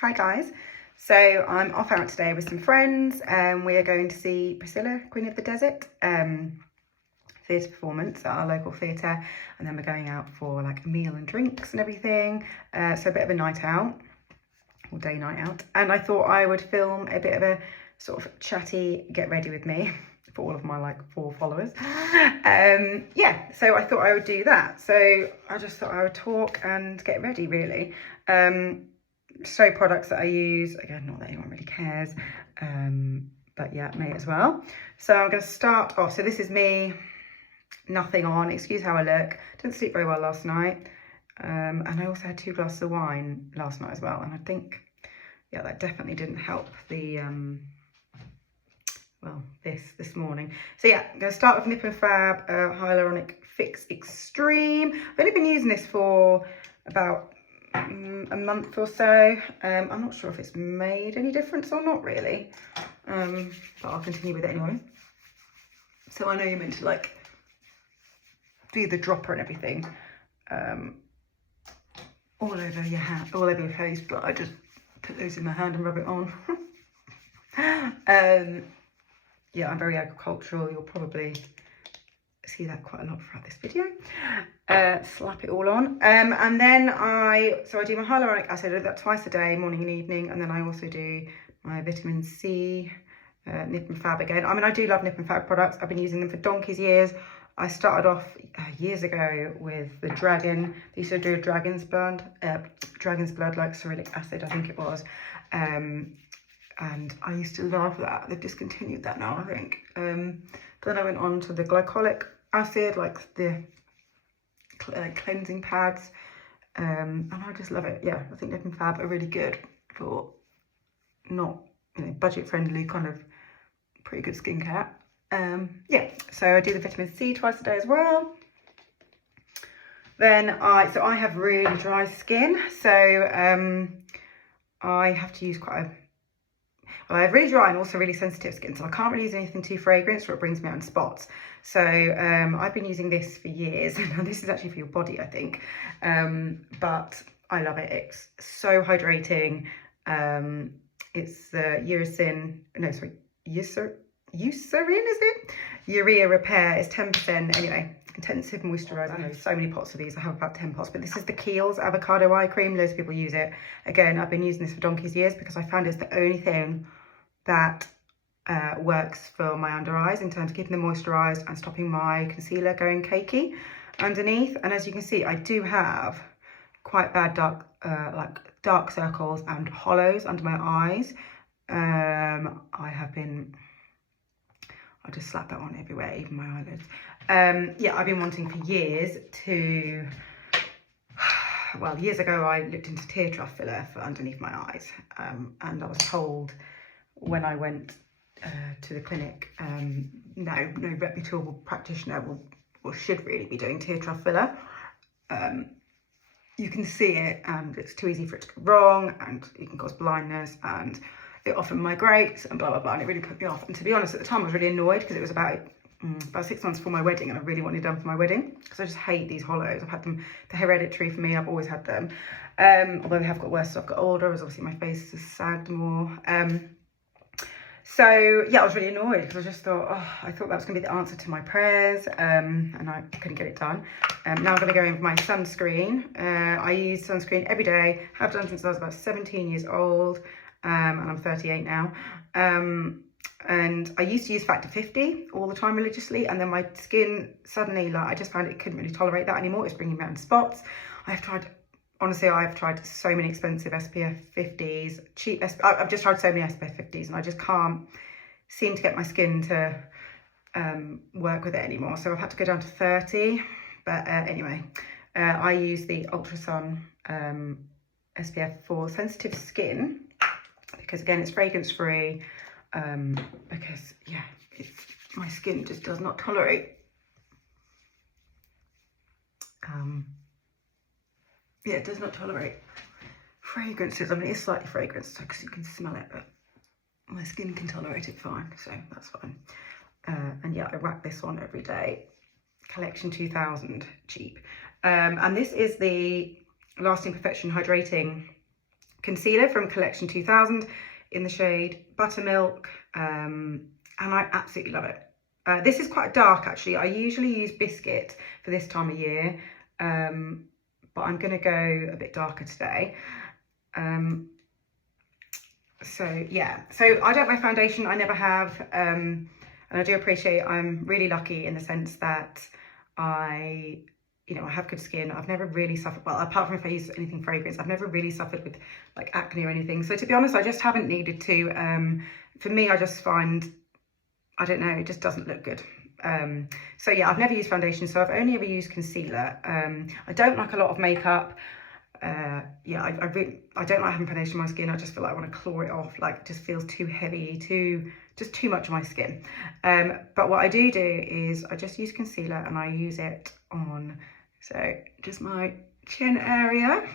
Hi guys, so I'm off out today with some friends and we are going to see Priscilla, Queen of the Desert theatre performance at our local theatre, and then we're going out for like a meal and drinks and everything, so a bit of a night out, or day night out, and I thought I would film a bit of a sort of chatty get ready with me for all of my like 4 followers. Yeah, so I thought I would do that, so I just thought I would talk and get ready really. Show products that I use, again, not that anyone really cares, but yeah, may as well. So I'm going to start off. So this is me, nothing on, excuse how I look, didn't sleep very well last night, and I also had 2 glasses of wine last night as well, and I think, yeah, that definitely didn't help the well, this morning. So yeah, I'm going to start with Nip and Fab Hyaluronic Fix Extreme. I've only been using this for about a month or so. I'm not sure if it's made any difference or not really, but I'll continue with it anyway. So I know you're meant to like do the dropper and everything all over your hand, all over your face, but I just put those in my hand and rub it on. Yeah, I'm very agricultural. You'll probably see that quite a lot throughout this video. Slap it all on, and then I do my hyaluronic acid. I do that twice a day, morning and evening, and then I also do my vitamin C, Nip and Fab again. I mean, I do love Nip and Fab products. I've been using them for donkey's years. I started off years ago with the Dragon. They used to do a dragon's blood like cerulic acid, I think it was, and I used to love that. They've discontinued that now, I think. Then I went on to the glycolic acid, like the cleansing pads, and I just love it. Yeah, I think Nip and Fab are really good for not, budget friendly, kind of pretty good skincare. Yeah, so I do the vitamin C twice a day as well. Then I have really dry skin, so I have to use I have really dry and also really sensitive skin, so I can't really use anything too fragrant or it brings me out in spots. So I've been using this for years, and this is actually for your body, I think, but I love it. It's so hydrating. It's the Eucerin, is it? Urea Repair is 10%. Anyway, intensive moisturizer. I have so many pots of these. I have about 10 pots, but this is the Kiehl's avocado eye cream. Loads of people use it. Again, I've been using this for donkey's years because I found it's the only thing that works for my under eyes in terms of keeping them moisturized and stopping my concealer going cakey underneath. And as you can see, I do have quite bad dark circles and hollows under my eyes. I'll just slap that on everywhere, even my eyelids. Yeah, I've been wanting for years to, well, years ago I looked into tear trough filler for underneath my eyes, and I was told when I went to the clinic, no reputable practitioner should really be doing tear trough filler. You can see it and it's too easy for it to go wrong, and it can cause blindness, and it often migrates and blah blah blah, and it really put me off. And to be honest, at the time I was really annoyed because it was about 6 months before my wedding, and I really wanted it done for my wedding because I just hate these hollows. I've had them, they're hereditary for me. I've always had them, although they have got worse as I've got older, as obviously my face has sagged more. So yeah, I was really annoyed because I just thought, I thought that was going to be the answer to my prayers, and I couldn't get it done. Now I'm going to go in with my sunscreen. I use sunscreen every day, have done since I was about 17 years old, and I'm 38 now. And I used to use factor 50 all the time religiously, and then my skin suddenly, I just found it couldn't really tolerate that anymore. It's bringing me out in spots. I've tried so many expensive SPF 50s, I've just tried so many SPF 50s, and I just can't seem to get my skin to work with it anymore. So I've had to go down to 30, but anyway, I use the Ultra Sun SPF for sensitive skin because, again, it's fragrance free, because, yeah, my skin just does not tolerate yeah, it does not tolerate fragrances. I mean, it's slightly fragranced because you can smell it, but my skin can tolerate it fine, so that's fine. And yeah, I wrap this on every day. Collection 2000, cheap. And this is the Lasting Perfection Hydrating concealer from Collection 2000 in the shade Buttermilk, and I absolutely love it. This is quite dark actually. I usually use Biscuit for this time of year, but I'm going to go a bit darker today. So yeah, so I don't wear foundation, I never have, and I do appreciate, I'm really lucky in the sense that I have good skin. I've never really suffered, well, apart from if I use anything fragrance, I've never really suffered with like acne or anything. So to be honest, I just haven't needed to. For me, I just find, I don't know, it just doesn't look good. So yeah, I've never used foundation, so I've only ever used concealer. I don't like a lot of makeup. Yeah, I don't like having foundation on my skin. I just feel like I want to claw it off, like it just feels too heavy, just too much on my skin. But what I do is I just use concealer and I use it on, so just my chin area.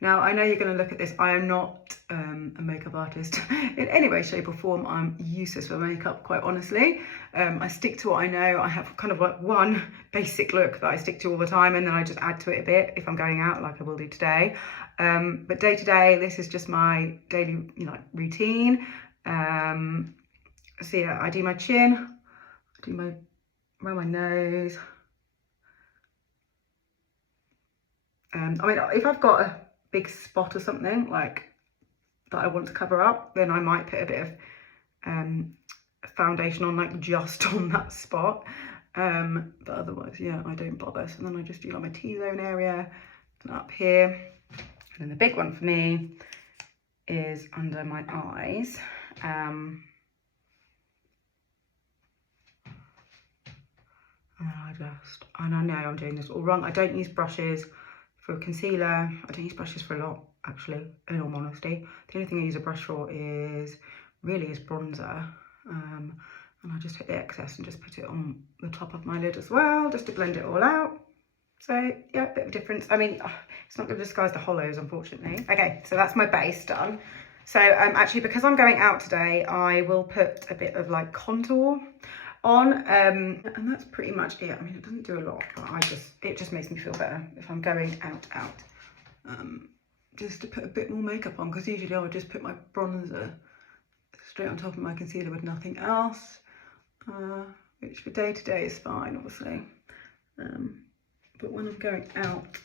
Now, I know you're going to look at this. I am not a makeup artist in any way, shape or form. I'm useless for makeup, quite honestly. I stick to what I know. I have kind of like one basic look that I stick to all the time, and then I just add to it a bit if I'm going out, like I will do today. But day to day, this is just my daily, routine. So yeah, I do my chin, I do around my nose. I mean, if I've got a big spot or something like that I want to cover up, then I might put a bit of foundation on, like just on that spot, but otherwise, yeah, I don't bother. So then I just do like my T-zone area and up here, and then the big one for me is under my eyes. And I know I'm doing this all wrong. I don't use brushes for concealer. I don't use brushes for a lot, actually, in all honesty. The only thing I use a brush for is bronzer. And I just take the excess and just put it on the top of my lid as well, just to blend it all out. So yeah, a bit of difference. I mean, it's not going to disguise the hollows, unfortunately. Okay, so that's my base done. So actually, because I'm going out today, I will put a bit of like contour on, and that's pretty much it. I mean, it doesn't do a lot, but it just makes me feel better if I'm going out, just to put a bit more makeup on, because usually I would just put my bronzer straight on top of my concealer with nothing else, which for day to day is fine, obviously, but when I'm going out,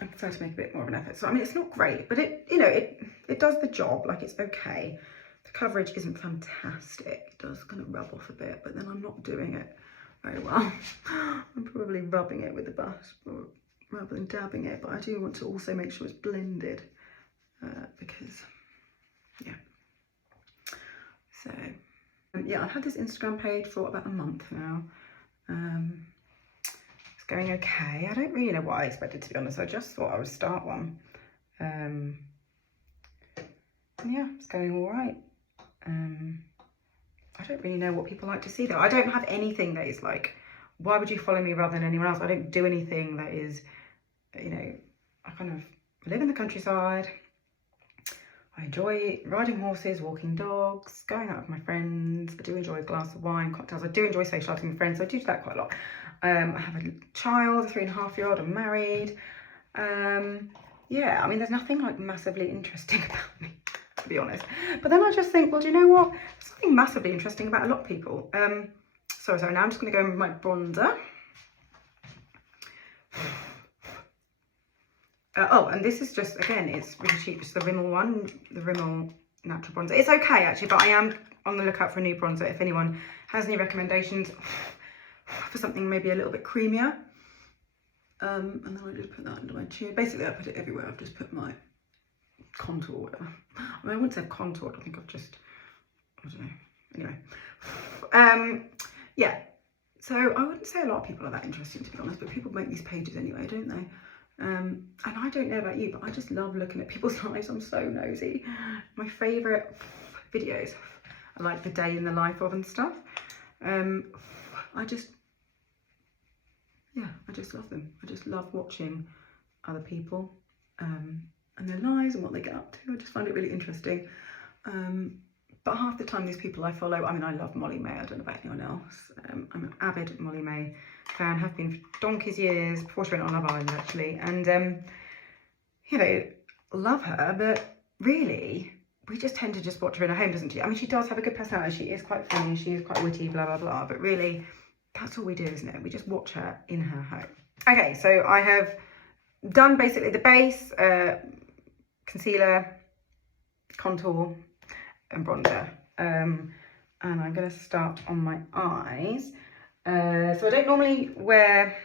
I prefer to make a bit more of an effort. So I mean, it's not great, but it does the job. Like, it's okay. The coverage isn't fantastic. It does kind of rub off a bit, but then I'm not doing it very well. I'm probably rubbing it with the brush rather than dabbing it, but I do want to also make sure it's blended, because, yeah. So, yeah, I've had this Instagram page for about a month now. It's going okay. I don't really know what I expected, to be honest. I just thought I would start one. Yeah, it's going all right. I don't really know what people like to see, though. I don't have anything that is like, why would you follow me rather than anyone else? I don't do anything that is, I kind of live in the countryside. I enjoy riding horses, walking dogs, going out with my friends. I do enjoy a glass of wine, cocktails. I do enjoy socialising with friends, so I do that quite a lot. I have a child, a 3.5-year-old. I'm married. Yeah, I mean, there's nothing like massively interesting about me, to be honest. But then I just think, well, do you know what? There's something massively interesting about a lot of people. So now I'm just going to go in with my bronzer. Oh, and this is just, again, it's really cheap. It's the Rimmel one, the Rimmel Natural Bronzer. It's okay, actually, but I am on the lookout for a new bronzer. If anyone has any recommendations for something maybe a little bit creamier. And then I just put that under my chin. Basically, I put it everywhere. I've just put my contour, whatever. I mean, I wouldn't say I've contoured. I think I've just, I don't know. Anyway. Yeah. So I wouldn't say a lot of people are that interesting, to be honest, but people make these pages anyway, don't they? And I don't know about you, but I just love looking at people's lives. I'm so nosy. My favourite videos are like the day in the life of and stuff. I just love them. I just love watching other people and their lives and what they get up to. I just find it really interesting. but half the time these people I follow, I mean, I love Molly May, I don't know about anyone else. I'm an avid Molly May fan, have been for donkey's years, before she went on Love Island actually, and you know, love her, but really, we just tend to just watch her in her home, doesn't she? I mean, she does have a good personality, she is quite funny, she is quite witty, blah, blah, blah, but really, that's all we do, isn't it? We just watch her in her home. Okay, so I have done basically the base, concealer, contour, and bronzer. And I'm going to start on my eyes. So I don't normally wear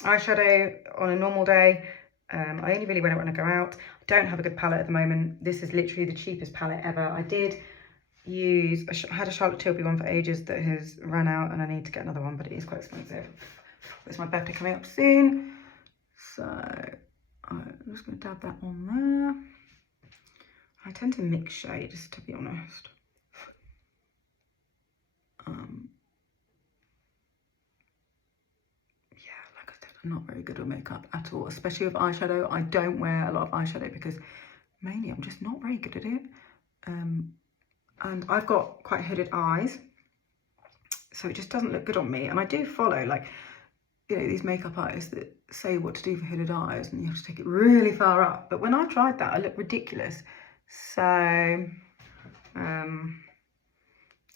eyeshadow on a normal day. I only really wear it when I go out. I don't have a good palette at the moment. This is literally the cheapest palette ever. I did use, I had a Charlotte Tilbury one for ages that has run out, and I need to get another one, but it is quite expensive. It's my birthday coming up soon. So I'm just going to dab that on there. I tend to mix shades, to be honest. Yeah, like I said, I'm not very good with makeup at all, especially with eyeshadow. I don't wear a lot of eyeshadow because mainly I'm just not very good at it. And I've got quite hooded eyes, so it just doesn't look good on me. And I do follow, like, you know, these makeup artists that say what to do for hooded eyes, and you have to take it really far up. But when I tried that, I look ridiculous. So, yeah,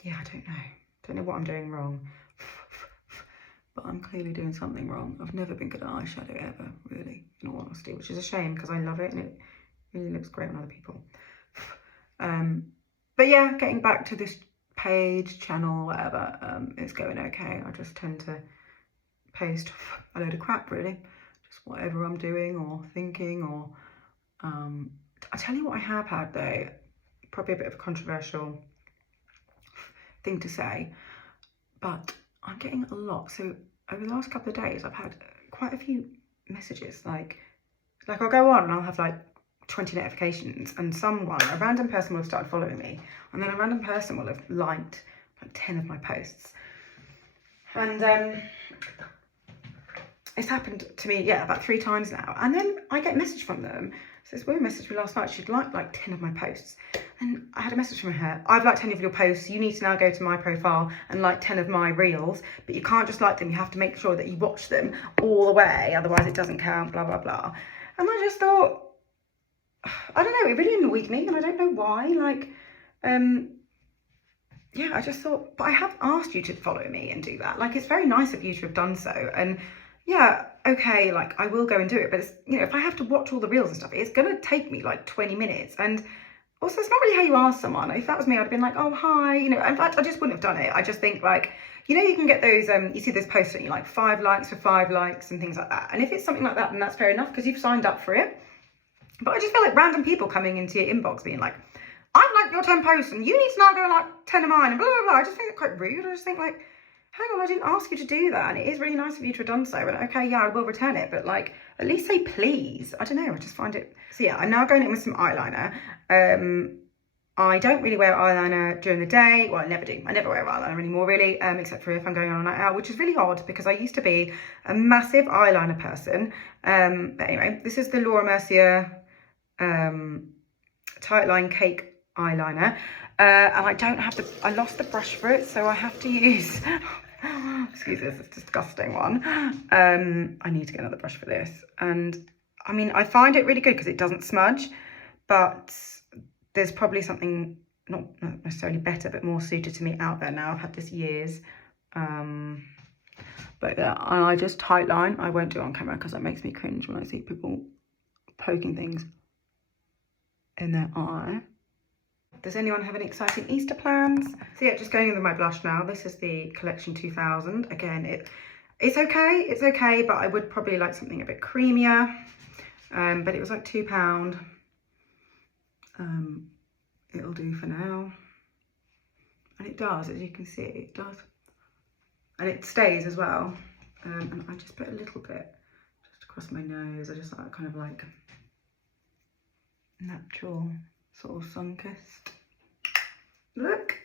I don't know what I'm doing wrong, but I'm clearly doing something wrong. I've never been good at eyeshadow ever, really, in all honesty, which is a shame because I love it and it really looks great on other people. But yeah, getting back to this page, channel, whatever, it's going okay. I just tend to post a load of crap, really, just whatever I'm doing or thinking, or I tell you what I have had though, probably a bit of a controversial thing to say, but I'm getting a lot. So over the last couple of days, I've had quite a few messages, like I'll go on and I'll have like 20 notifications, and a random person will have started following me, and then a random person will have liked like 10 of my posts. And it's happened to me, yeah, about 3 times now. And then I get a message from them. So this woman messaged me last night, she'd liked like 10 of my posts. And I had a message from her, I've liked 10 of your posts, you need to now go to my profile and like 10 of my reels, but you can't just like them, you have to make sure that you watch them all the way, otherwise it doesn't count, blah, blah, blah. And I just thought, I don't know, it really annoyed me, and I don't know why, like, yeah, I just thought, but I have asked you to follow me and do that. Like, it's very nice of you to have done so, and yeah, okay, like, I will go and do it, but it's, you know, if I have to watch all the reels and stuff, it's gonna take me like 20 minutes, and also, it's not really how you ask someone. If that was me, I'd have been like, oh, hi, you know. In fact, I just wouldn't have done it. I just think, like, you know, you can get those, you see those posts, don't you, like 5 likes for 5 likes and things like that. And if it's something like that, then that's fair enough because you've signed up for it. But I just feel like random people coming into your inbox being like, I've liked your 10 posts and you need to now go like 10 of mine and blah, blah, blah. I just think it's quite rude. I just think, like, hang on, I didn't ask you to do that. And it is really nice of you to have done so. And okay, yeah, I will return it. But like, at least say please. I don't know, I just find it. So yeah, I'm now going in with some eyeliner. I don't really wear eyeliner during the day. Well, I never do. I never wear eyeliner anymore, really, except for if I'm going on a night out, which is really odd because I used to be a massive eyeliner person. But anyway, this is the Laura Mercier Tight Line Cake eyeliner. And I don't have I lost the brush for it, so I have to use, excuse this, it's a disgusting one. I need to get another brush for this. And I mean, I find it really good because it doesn't smudge, but there's probably something not necessarily better, but more suited to me out there now. I've had this years. But yeah, I just tight line. I won't do it on camera because that makes me cringe when I see people poking things in their eye. Does anyone have any exciting Easter plans? So yeah, just going in with my blush now. This is the Collection 2000. Again, it's okay, but I would probably like something a bit creamier. But it was like £2. It'll do for now. And it does, as you can see, it does. And it stays as well. And I just put a little bit just across my nose. I just like kind of like natural sort of sun-kissed look.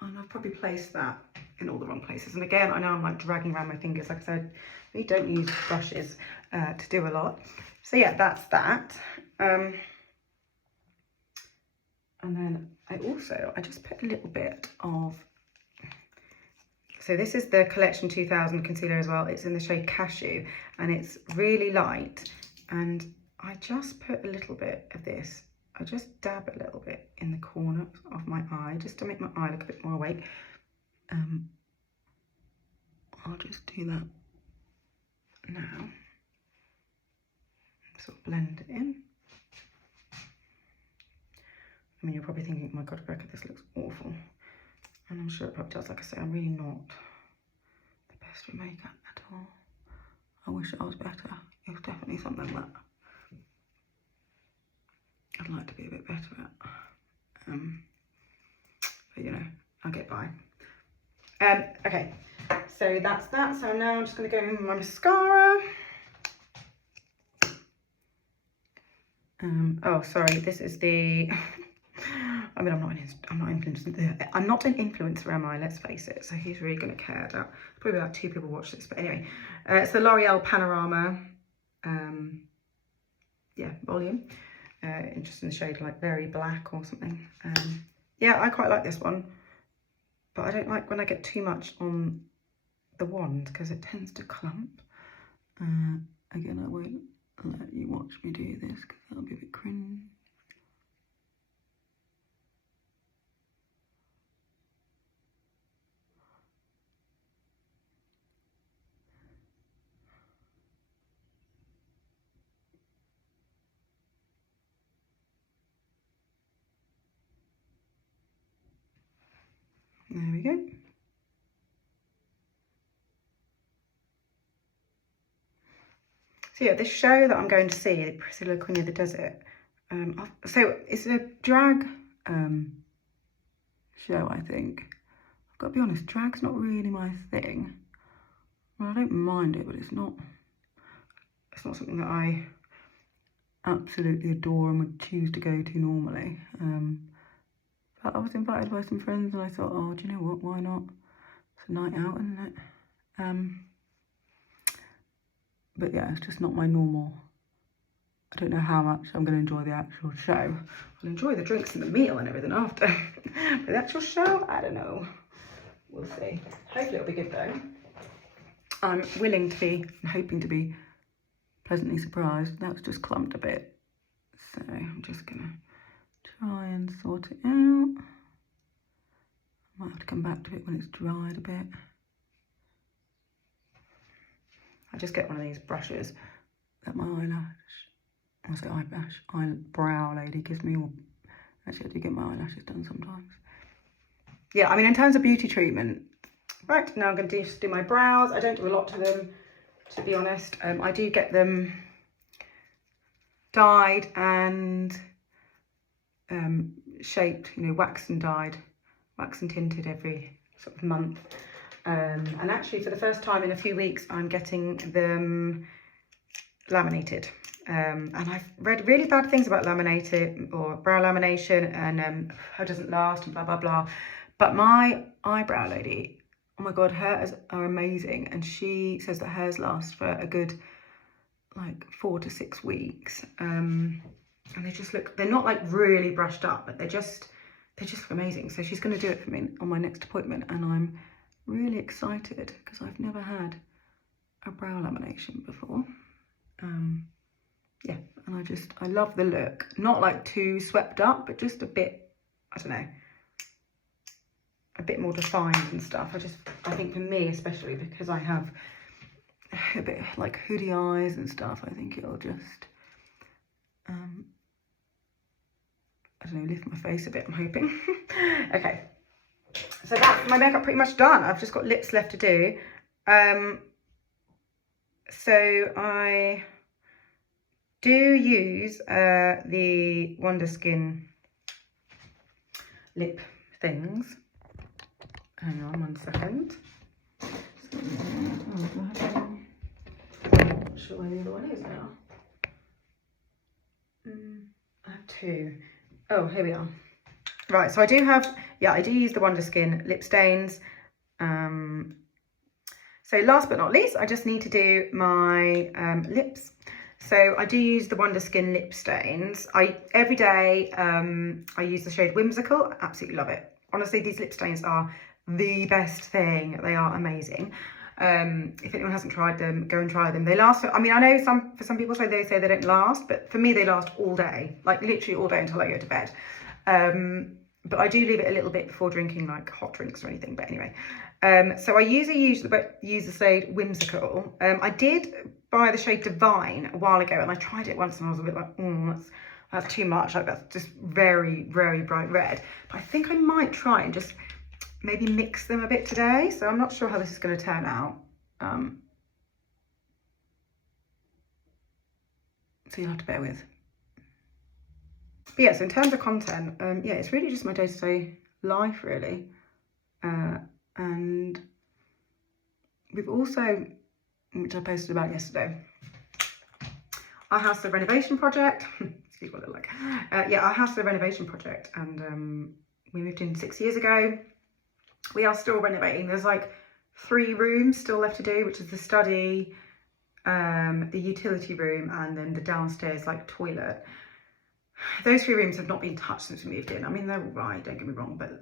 And I've probably placed that in all the wrong places. And again, I know I'm like dragging around my fingers. Like I said, we don't use brushes to do a lot. So yeah, that's that. And then I just put a little bit of, so this is the Collection 2000 concealer as well. It's in the shade Cashew and it's really light. And I just put a little bit of this. I just dab a little bit in the corner of my eye just to make my eye look a bit more awake. I'll just do that now. Sort of blend it in. I mean, you're probably thinking, oh my God, Rebecca, this looks awful. And I'm sure it probably does. Like I say, I'm really not the best with makeup at all. I wish I was better. It's definitely something that I'd like to be a bit better at. But you know, I'll get by. Okay, so that's that. So now I'm just going to go in with my mascara. Oh, sorry, this is the... I mean, I'm not an influencer, am I? Let's face it. So who's really going to care about? Probably about 2 people watch this, but anyway, it's the L'Oreal Panorama, yeah, volume. Just in the shade like Very Black or something. Yeah, I quite like this one, but I don't like when I get too much on the wand because it tends to clump. Again, I won't let you watch me do this because that'll be a bit cringe. There we go. So yeah, this show that I'm going to see, the Priscilla Queen of the Desert, so it's a drag show, I think. I've got to be honest, drag's not really my thing. Well, I don't mind it, but it's not something that I absolutely adore and would choose to go to normally. But I was invited by some friends and I thought, oh, do you know what, why not? It's a night out, isn't it? But yeah, it's just not my normal. I don't know how much I'm going to enjoy the actual show. I'll enjoy the drinks and the meal and everything after. But the actual show, I don't know. We'll see. Hopefully it'll be good though. I'm willing to be, I'm hoping to be pleasantly surprised. That's just clumped a bit. So I'm just going to try and sort it out. I might have to come back to it when it's dried a bit. I just get one of these brushes that my eyebrow lady gives me, or actually I do get my eyelashes done sometimes. Yeah, I mean, in terms of beauty treatment, right, now I'm going to just do my brows. I don't do a lot to them, to be honest. I do get them dyed and shaped, you know, waxed and dyed, waxed and tinted every sort of month. And actually for the first time in a few weeks, I'm getting them laminated. And I've read really bad things about laminated or brow lamination and how it doesn't last and blah, blah, blah. But my eyebrow lady, oh my God, hers are amazing. And she says that hers last for a good, like 4 to 6 weeks. And they just look, they're not like really brushed up, but they just look amazing. So she's going to do it for me on my next appointment. And I'm really excited because I've never had a brow lamination before. Yeah, and I love the look. Not like too swept up, but just a bit, I don't know, a bit more defined and stuff. I think for me especially, because I have a bit like hoodie eyes and stuff, I think it'll just, I don't know, lift my face a bit, I'm hoping. Okay, so that's my makeup pretty much done. I've just got lips left to do. So I do use the Wonder Skin lip things. Hang on 1 second. I'm not sure where the other one is now. I have 2. Oh, here we are. Right, so I do have, yeah, I do use the Wonder Skin lip stains. So last but not least, I just need to do my lips. So I do use the Wonder Skin lip stains. Every day I use the shade Whimsical. Absolutely love it. Honestly, these lip stains are the best thing. They are amazing. If anyone hasn't tried them, go and try them. They last, I mean, I know for some people they say they don't last, but for me they last all day, like literally all day until I go to bed. But I do leave it a little bit before drinking like hot drinks or anything. But anyway, so I usually use the shade Whimsical. I did buy the shade Divine a while ago, and I tried it once and I was a bit like, that's too much. Like that's just very, very bright red. But I think I might try and just maybe mix them a bit today. So I'm not sure how this is going to turn out. So you'll have to bear with. But yeah, so in terms of content, yeah, it's really just my day-to-day life, really. And we've also, which I posted about yesterday, our house of renovation project. Excuse what I look like. Yeah, our house of renovation project, and we moved in 6 years ago. We are still renovating. There's like 3 rooms still left to do, which is the study, the utility room, and then the downstairs like toilet. Those 3 rooms have not been touched since we moved in. I mean, they're all right, don't get me wrong, but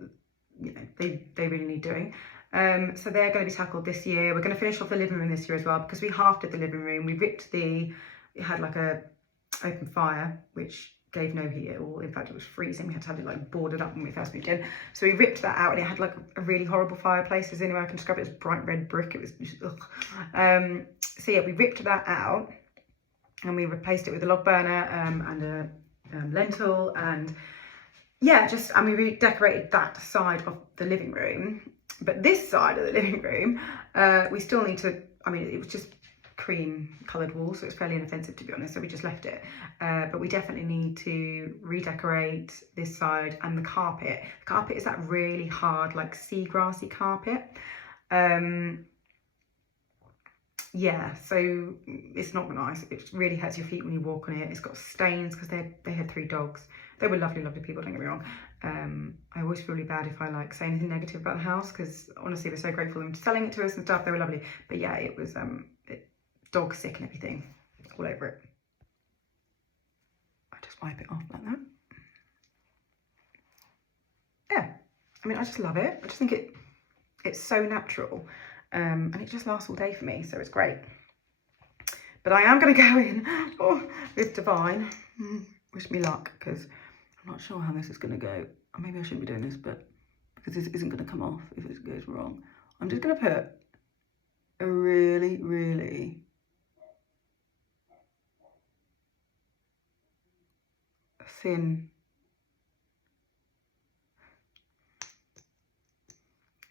you know, they really need doing. So they're going to be tackled this year. We're going to finish off the living room this year as well, because we half did the living room. We ripped it had like a open fire, which gave no heat at all. In fact, it was freezing. We had to have it like boarded up when we first moved in. So we ripped that out, and it had like a really horrible fireplace. As anyway I can describe it as bright red brick. It was just, ugh. So yeah, we ripped that out and we replaced it with a log burner and a lentil, and yeah, and we redecorated that side of the living room. But this side of the living room, we still need to, I mean, it was just cream coloured walls, so it's fairly inoffensive, to be honest, so we just left it. But we definitely need to redecorate this side, and the carpet. The carpet is that really hard, like seagrassy carpet. Yeah, so it's not nice. It really hurts your feet when you walk on it. It's got stains because they had 3 dogs. They were lovely, lovely people, don't get me wrong. I always feel really bad if I like say anything negative about the house, because honestly, we're so grateful for them selling it to us and stuff. They were lovely. But yeah, it was dog sick and everything all over it. I just wipe it off like that. Yeah, I mean, I just love it. I just think it's so natural. And it just lasts all day for me, so it's great. But I am going to go in with Divine. Wish me luck, because I'm not sure how this is going to go. Or maybe I shouldn't be doing this, but because this isn't going to come off if it goes wrong. I'm just going to put a really, really thin.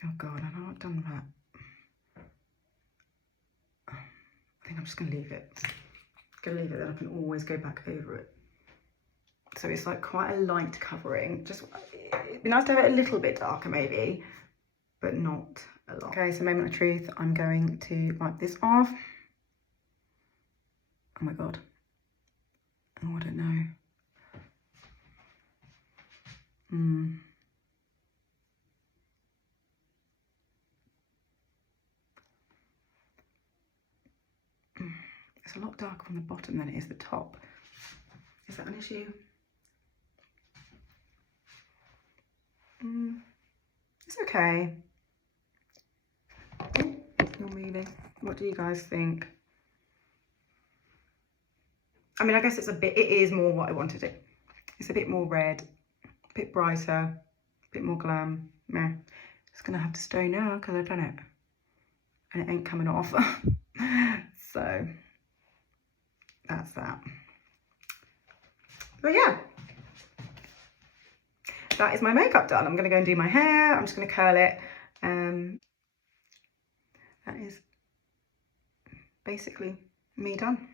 Oh God, I know I've done that. I think I'm just going to leave it. Then I can always go back over it. So it's like quite a light covering. Just, it'd be nice to have it a little bit darker maybe, but not a lot. Okay, so moment of truth. I'm going to wipe this off. Oh my God. Oh, I don't know. It's a lot darker on the bottom than it is the top. Is that an issue? It's okay. You're moving. What do you guys think? I mean, I guess it is more what I wanted it. It's a bit more red, a bit brighter, a bit more glam. Meh. It's gonna have to stay now because I've done it. And it ain't coming off. So that's that. But yeah, that is my makeup done. I'm gonna go and do my hair. I'm just gonna curl it. That is basically me done.